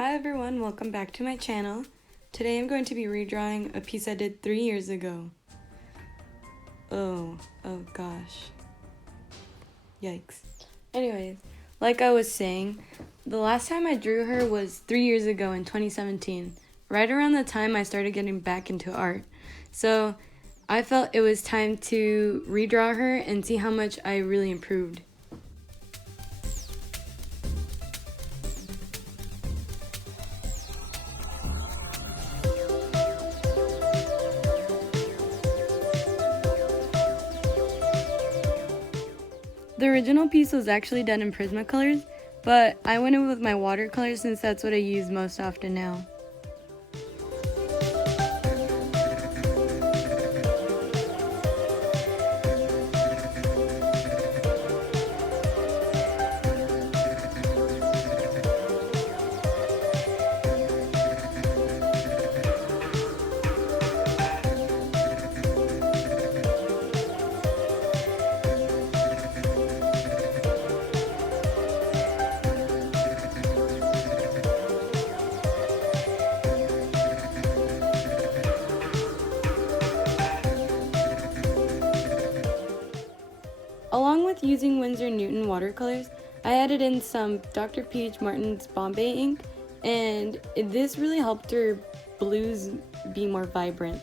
Hi everyone, welcome back to my channel. Today I'm going to be redrawing a piece I did 3 years ago. Oh gosh. Yikes. Anyways, like I was saying, the last time I drew her was 3 years ago in 2017, right around the time I started getting back into art. So I felt it was time to redraw her and see how much I really improved. The original piece was actually done in Prismacolors, but I went in with my watercolors since that's what I use most often now. Along with using Winsor & Newton watercolors, I added in some Dr. P.H. Martin's Bombay ink, and this really helped her blues be more vibrant.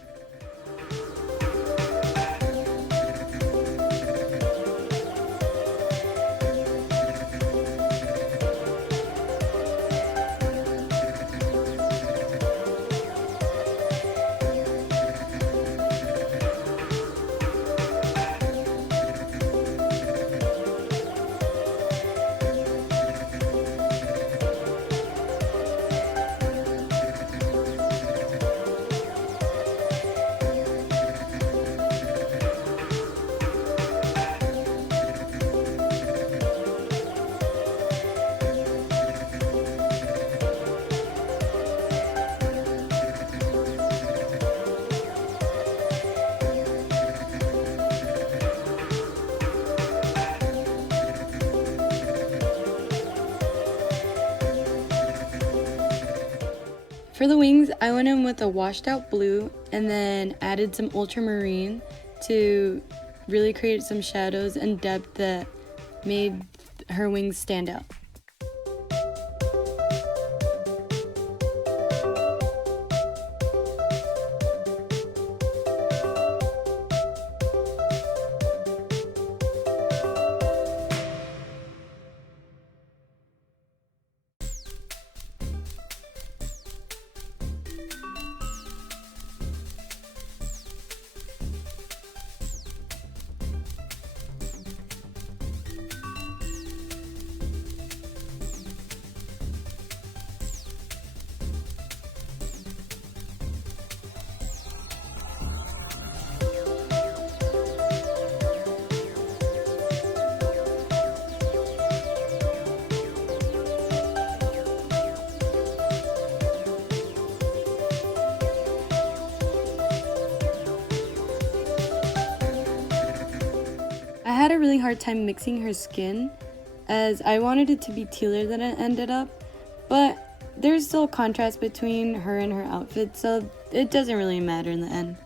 For the wings, I went in with a washed out blue and then added some ultramarine to really create some shadows and depth that made her wings stand out. I had a really hard time mixing her skin as I wanted it to be tealer than it ended up, but there's still a contrast between her and her outfit, so it doesn't really matter in the end.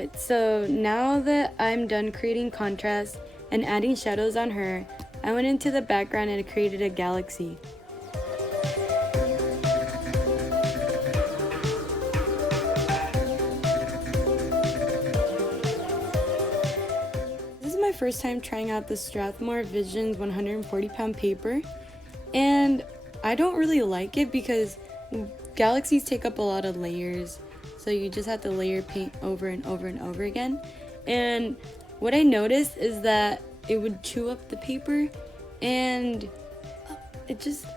Alright, so now that I'm done creating contrast and adding shadows on her, I went into the background and created a galaxy. This is my first time trying out the Strathmore Visions 140-pound paper, and I don't really like it because galaxies take up a lot of layers, so you just have to layer paint over and over and over again. And what I noticed is that it would chew up the paper, and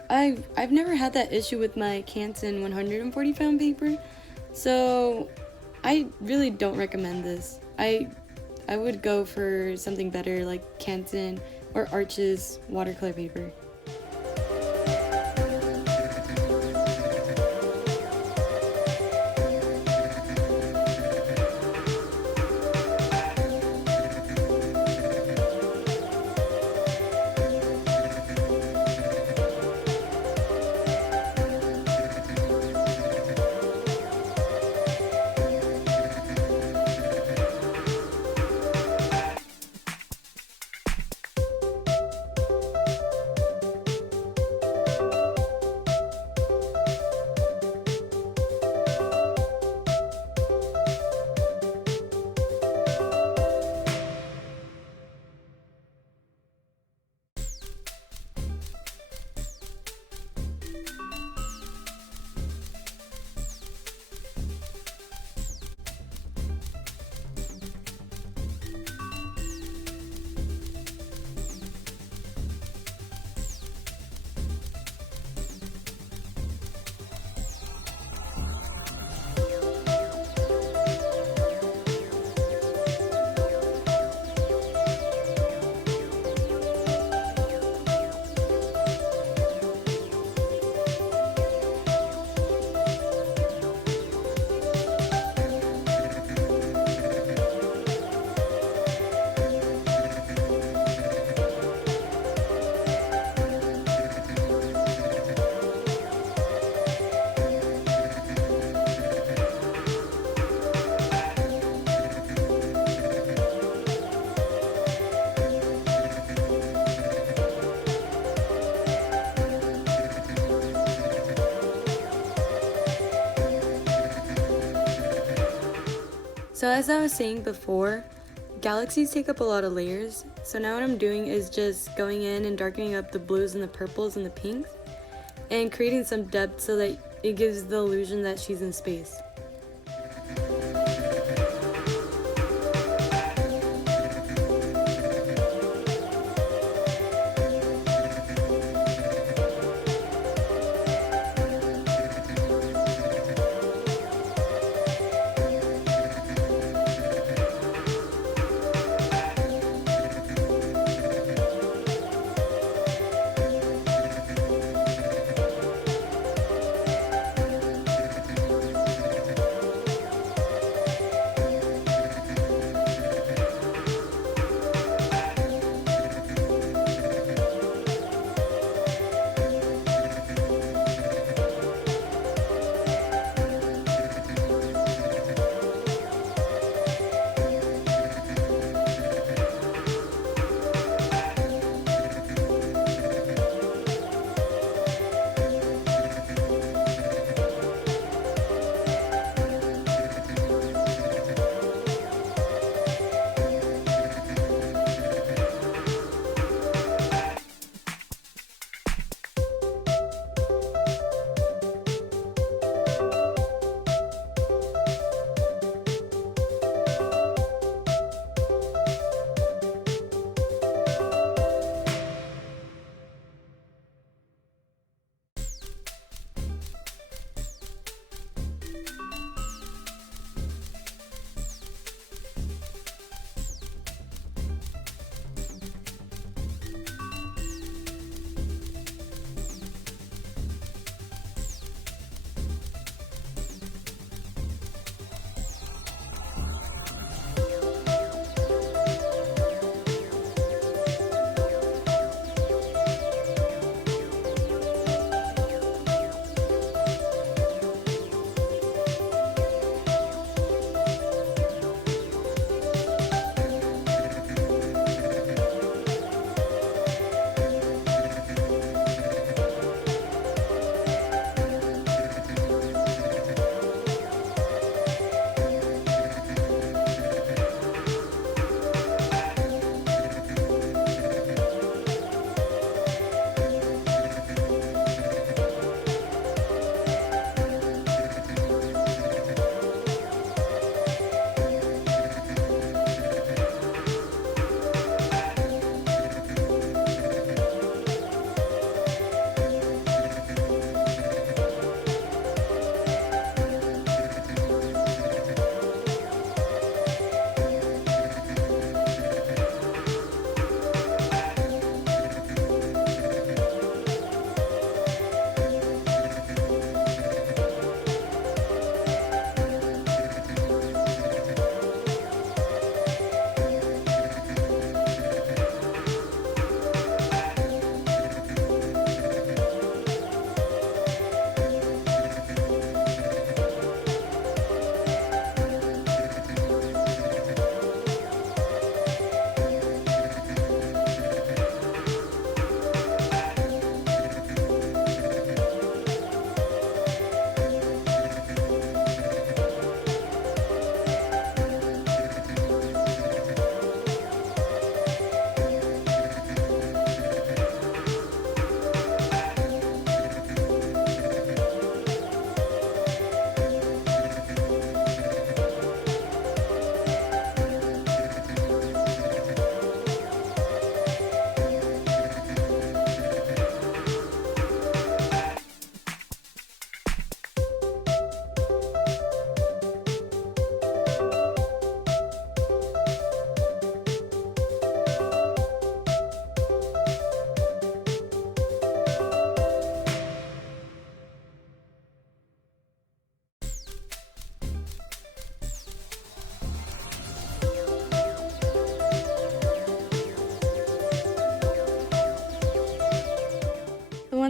I've never had that issue with my Canson 140-pound paper, so I really don't recommend this. I would go for something better like Canson or Arch's watercolor paper. So as I was saying before, galaxies take up a lot of layers. So now what I'm doing is just going in and darkening up the blues and the purples and the pinks and creating some depth so that it gives the illusion that she's in space.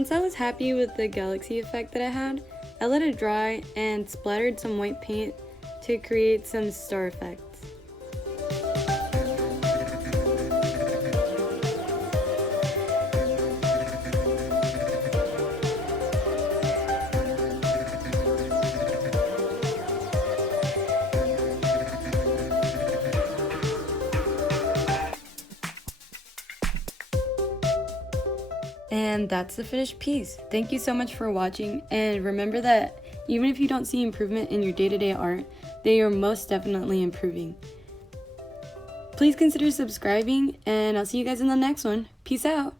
once I was happy with the galaxy effect that I had, I let it dry and splattered some white paint to create some star effects. And that's the finished piece. Thank you so much for watching, and remember that even if you don't see improvement in your day-to-day art, they are most definitely improving. Please consider subscribing, and I'll see you guys in the next one. Peace out!